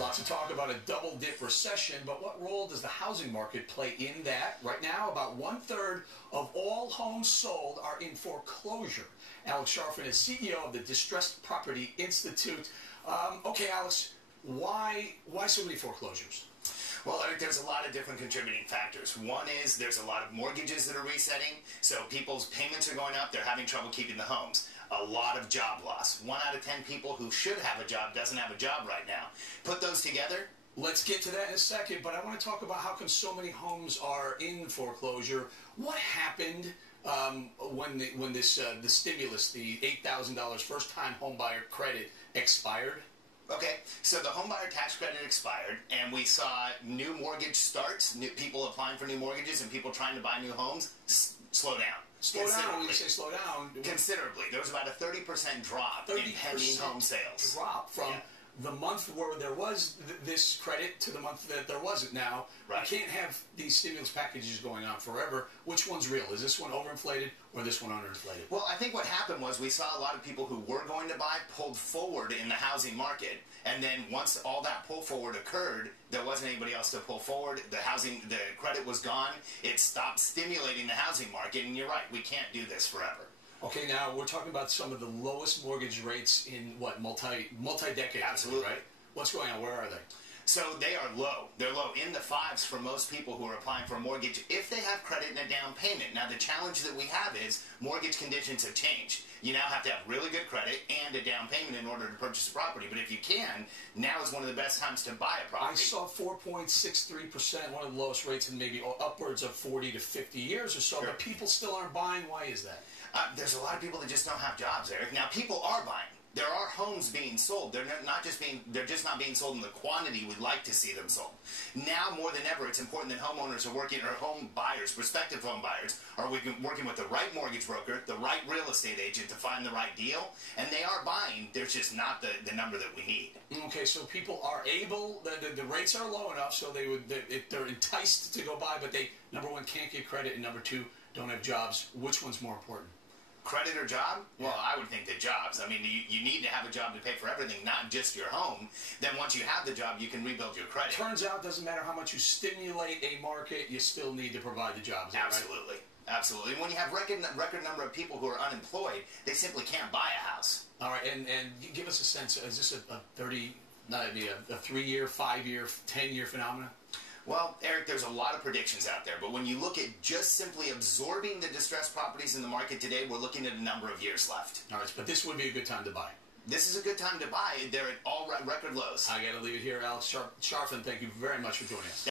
Lots of talk about a double-dip recession, but what role does the housing market play in that? Right now, about one-third of all homes sold are in foreclosure. Alex Charfen is CEO of the Distressed Property Institute. Okay, Alex, why so many foreclosures? Well, there's a lot of different contributing factors. One is there's a lot of mortgages that are resetting, so people's payments are going up. They're having trouble keeping the homes. A lot of job loss. 1 out of 10 people who should have a job doesn't have a job right now. Put those together. Let's get to that in a second, but I want to talk about how come so many homes are in foreclosure. What happened when the stimulus, the $8,000 first-time homebuyer credit expired? Okay, so the homebuyer tax credit expired, and we saw new mortgage starts, new people applying for new mortgages, and people trying to buy new homes slow down. Slow down, when you say slow down. Considerably. There was about a 30% drop in pending home sales. Drop from the month where there was this credit to the month that there wasn't now. Right. You can't have these stimulus packages going on forever. Which one's real? Is this one overinflated or this one underinflated? Well, I think what happened was we saw a lot of people who were going to buy pulled forward in the housing market. And then once all that pull forward occurred, there wasn't anybody else to pull forward. The credit was gone. It stopped stimulating the housing market. And you're right, we can't do this forever. Okay, now we're talking about some of the lowest mortgage rates in what, multi-decade? Absolutely. Right? What's going on? Where are they? So they are low. They're low in the fives for most people who are applying for a mortgage if they have credit and a down payment. Now the challenge that we have is mortgage conditions have changed. You now have to have really good credit and a down payment in order to purchase a property. But if you can, now is one of the best times to buy a property. I saw 4.63%, one of the lowest rates in maybe upwards of 40 to 50 years or so. Sure. But people still aren't buying. Why is that? There's a lot of people that just don't have jobs, Eric. Now people are buying. There are homes being sold. They're just not being sold in the quantity we'd like to see them sold. Now more than ever, it's important that homeowners are working, or home buyers, prospective home buyers, are working with the right mortgage broker, the right real estate agent to find the right deal, and they are buying. There's just not the number that we need. Okay, so people are able, the rates are low enough, so they're enticed to go buy, but they, number one, can't get credit, and number two, don't have jobs. Which one's more important? Credit or job? Well, I would think that jobs. I mean, you need to have a job to pay for everything, not just your home. Then once you have the job, you can rebuild your credit. Turns out, it doesn't matter how much you stimulate a market, you still need to provide the jobs. Absolutely. Right? Absolutely. And when you have record number of people who are unemployed, they simply can't buy a house. All right, and give us a sense, is this a 3-year, 5-year, 10-year phenomenon? Well, Eric, there's a lot of predictions out there, but when you look at just simply absorbing the distressed properties in the market today, we're looking at a number of years left. All right, but this would be a good time to buy. This is a good time to buy. They're at all record lows. I got to leave it here. Alex Charfen, thank you very much for joining us.